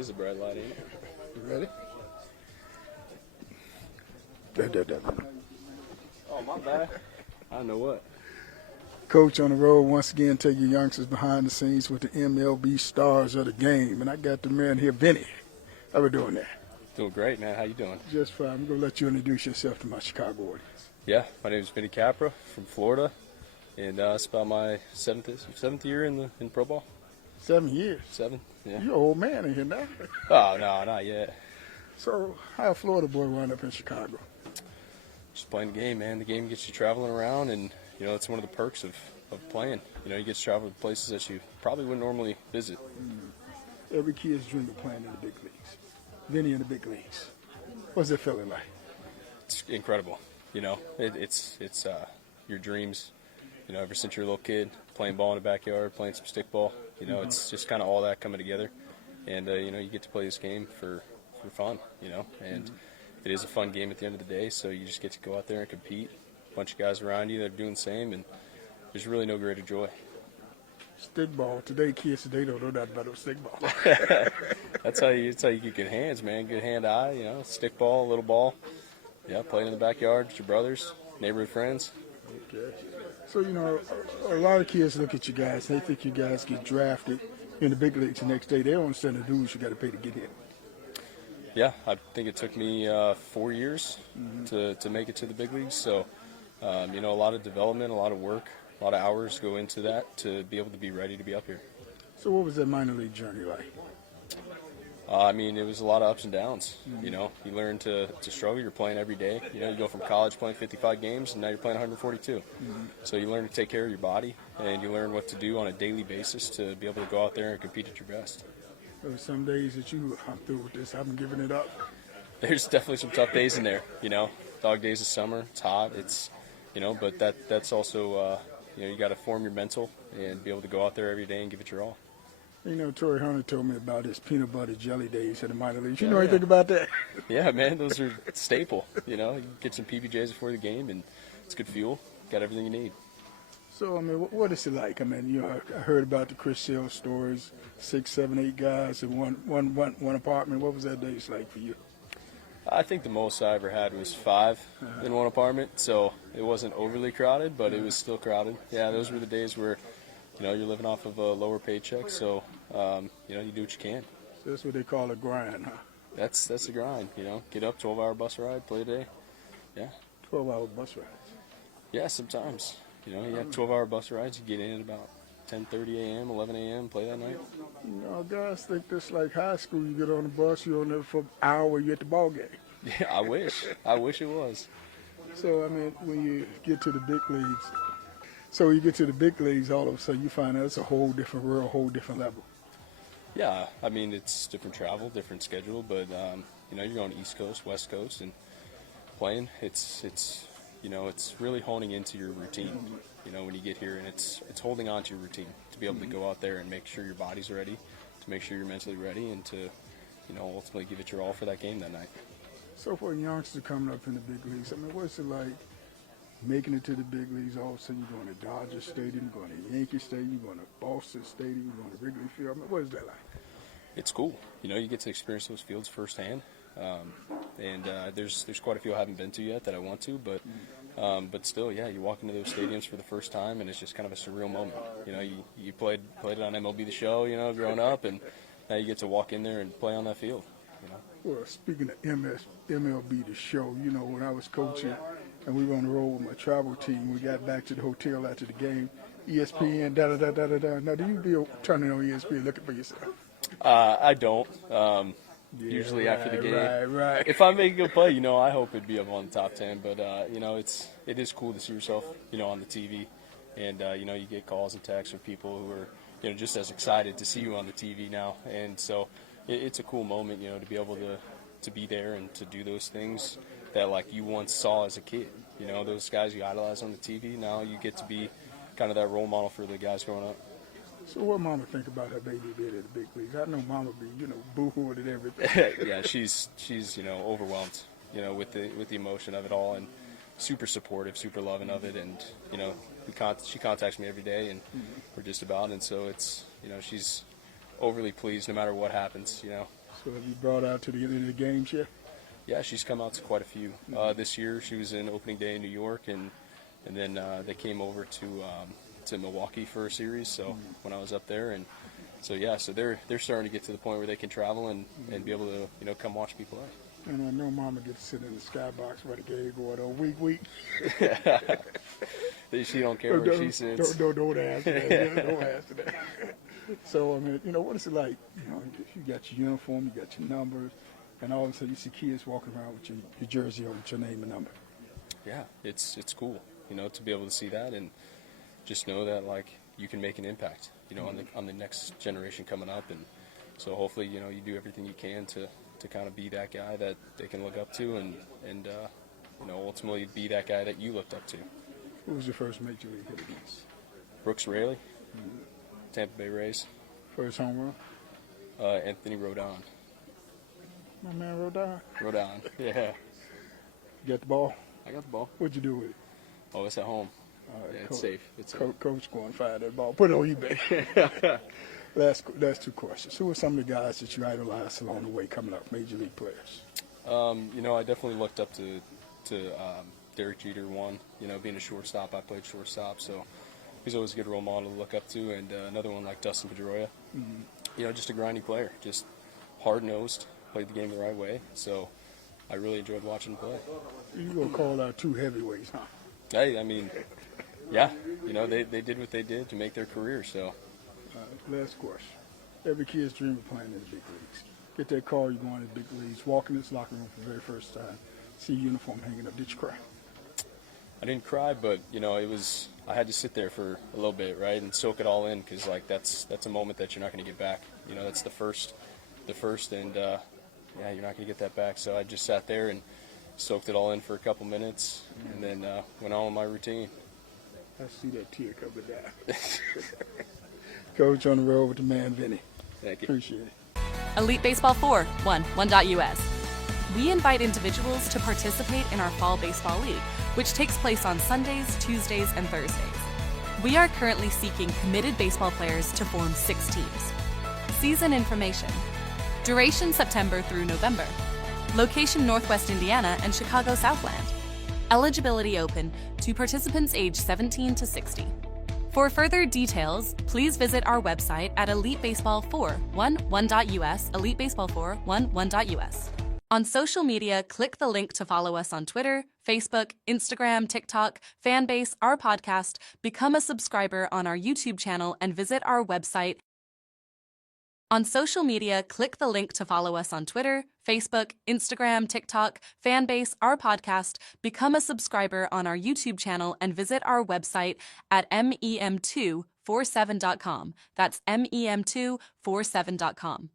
is a bright light, ain't it? You ready? Oh, my bad. I don't know what. Coach on the road once again, take your youngsters behind the scenes with the MLB stars of the game. And I got the man here, Vinny. How we doing there? Doing great, man. How you doing? Just fine. I'm going to let you introduce yourself to my Chicago audience. Yeah, my name is Vinny Capra from Florida, and it's about my seventh year in pro ball. 7 years. 7, yeah. You're an old man in here now. Oh, no, not yet. So how a Florida boy wound up in Chicago? Just playing the game, man. The game gets you traveling around, and, it's one of the perks of playing. You get to travel to places that you probably wouldn't normally visit. Every kid's dream of playing in the big leagues. Vinny in the big leagues. What's it feeling like? It's incredible. It's your dreams, ever since you're a little kid, playing ball in the backyard, playing some stickball. It's just kind of all that coming together. And, you get to play this game for fun, and it is a fun game at the end of the day, so you just get to go out there and compete. A bunch of guys around you that are doing the same, and there's really no greater joy. Stickball. Kids today don't know nothing about stickball. That's how you get good hands, man. Good hand-eye, stickball, little ball. Yeah, playing in the backyard with your brothers, neighborhood friends. Okay. So, a lot of kids look at you guys, they think you guys get drafted in the big leagues the next day. They don't understand the dues you got to pay to get in. Yeah, I think it took me 4 years to make it to the big leagues. So, a lot of development, a lot of work, a lot of hours go into that to be able to be ready to be up here. So what was that minor league journey like? It was a lot of ups and downs. You learn to struggle. You're playing every day. You go from college playing 55 games, and now you're playing 142. So you learn to take care of your body, and you learn what to do on a daily basis to be able to go out there and compete at your best. There were some days that you, I'm through with this, I'm giving it up. There's definitely some tough days in there. Dog days of summer. It's hot. It's, but that's also, you got to form your mental and be able to go out there every day and give it your all. Torrey Hunter told me about his peanut butter jelly days in the minor leagues. You know anything about that? Yeah, man, those are staple. You get some PBJs before the game, and it's good fuel. Got everything you need. So, what is it like? I heard about the Chris Sale stories, 6, 7, 8 guys in one apartment. What was that days like for you? I think the most I ever had was 5 in one apartment, so it wasn't overly crowded, but it was still crowded. Yeah, those were the days where, you're living off of a lower paycheck, so, you do what you can. So that's what they call a grind, huh? That's the grind, Get up, 12-hour bus ride, play a day. Yeah. 12-hour bus rides? Yeah, sometimes. You have 12-hour bus rides. You get in at about 10:30 a.m., 11 a.m., play that night. Guys think this like high school. You get on the bus, you're on there for an hour, you're at the ball game. Yeah, I wish. I wish it was. So, when you get to the big leagues, all of a sudden you find out it's a whole different world, a whole different level. Yeah, it's different travel, different schedule, but, you're going East Coast, West Coast, and playing, it's really honing into your routine, when you get here, and it's holding on to your routine to be able to go out there and make sure your body's ready, to make sure you're mentally ready, and to, ultimately give it your all for that game that night. So for a youngster coming up in the big leagues, what's it like making it to the big leagues? All of a sudden you're going to Dodger Stadium, you're going to Yankee Stadium, you're going to Boston Stadium, you're going to Wrigley Field. What is that like? It's cool. You get to experience those fields firsthand. And there's quite a few I haven't been to yet that I want to, but still, yeah, you walk into those stadiums for the first time, and it's just kind of a surreal moment. You played it on MLB The Show, growing up, and now you get to walk in there and play on that field. Well, speaking of MLB The Show, when I was coaching and we were on the road with my travel team, we got back to the hotel after the game, ESPN, da-da-da-da-da-da. Now, do you be turning on ESPN looking for yourself? I don't. Usually after the game. Right. If I make a good play, I hope it'd be up on the top 10. But, it is cool to see yourself, on the TV. And, you get calls and texts from people who are, just as excited to see you on the TV now. And so it's a cool moment, to be able to be there and to do those things that, like, you once saw as a kid. Those guys you idolize on the TV, now you get to be kind of that role model for the guys growing up. So what Mama think about her baby did at the big leagues? I know Mama be, boo-hooing and everything. Yeah, she's overwhelmed, with the emotion of it all, and super supportive, super loving of it, and she contacts me every day, and we're just about, and so it's, she's overly pleased no matter what happens. So have you brought out to the end of the games yet? Yeah, she's come out to quite a few. This year she was in opening day in New York, and then they came over to Milwaukee for a series. So when I was up there, and so they're starting to get to the point where they can travel and be able to come watch me play. And I know Mama gets to sit in the skybox where the game going on week. She don't care where she sits. Don't ask that. Don't ask that. So, I mean, what is it like? You got your uniform, you got your numbers, and all of a sudden you see kids walking around with your jersey on with your name and number. Yeah, it's cool, to be able to see that and just know that, like, you can make an impact, on the next generation coming up. And so hopefully, you do everything you can to kind of be that guy that they can look up to and ultimately be that guy that you looked up to. Who was your first major league hit against? Brooks Raley, Tampa Bay Rays. First home run? Anthony Rodon. My man Rodon? Rodon, yeah. You got the ball? I got the ball. What'd you do with it? Oh, it's at home. Yeah, it's safe. Coach going to find that ball. Put it on eBay. That's two questions. Who are some of the guys that you idolized along the way coming up, major league players? I definitely looked up to Derek Jeter, one. Being a shortstop, I played shortstop, so he's always a good role model to look up to. And another one like Dustin Pedroia. Just a grinding player, just hard-nosed, played the game the right way. So I really enjoyed watching him play. You're going to call out two heavyweights, huh? Hey, I mean, yeah, they did what they did to make their career, so. Last question. Every kid's dream of playing in the big leagues. Get that call, you're going to the big leagues, walk in this locker room for the very first time, see your uniform hanging up. Did you cry? I didn't cry, but, I had to sit there for a little bit, right, and soak it all in, because, like, that's a moment that you're not going to get back. That's the first, and, you're not going to get that back. So I just sat there and soaked it all in for a couple minutes, and then went on with my routine. I see that tear coming down. Coach, on the road with the man, Vinny. Thank you. Appreciate it. Elite Baseball 4, 1.US. We invite individuals to participate in our Fall Baseball League, which takes place on Sundays, Tuesdays, and Thursdays. We are currently seeking committed baseball players to form 6 teams. Season information. Duration September through November. Location Northwest Indiana and Chicago Southland. Eligibility open to participants age 17 to 60. For further details, please visit our website at elitebaseball411.us, elitebaseball411.us. On social media, click the link to follow us on Twitter, Facebook, Instagram, TikTok, Fanbase, our podcast, become a subscriber on our YouTube channel, and visit our website. On social media, click the link to follow us on Twitter, Facebook, Instagram, TikTok, Fanbase, our podcast, become a subscriber on our YouTube channel, and visit our website at mem247.com. That's mem247.com.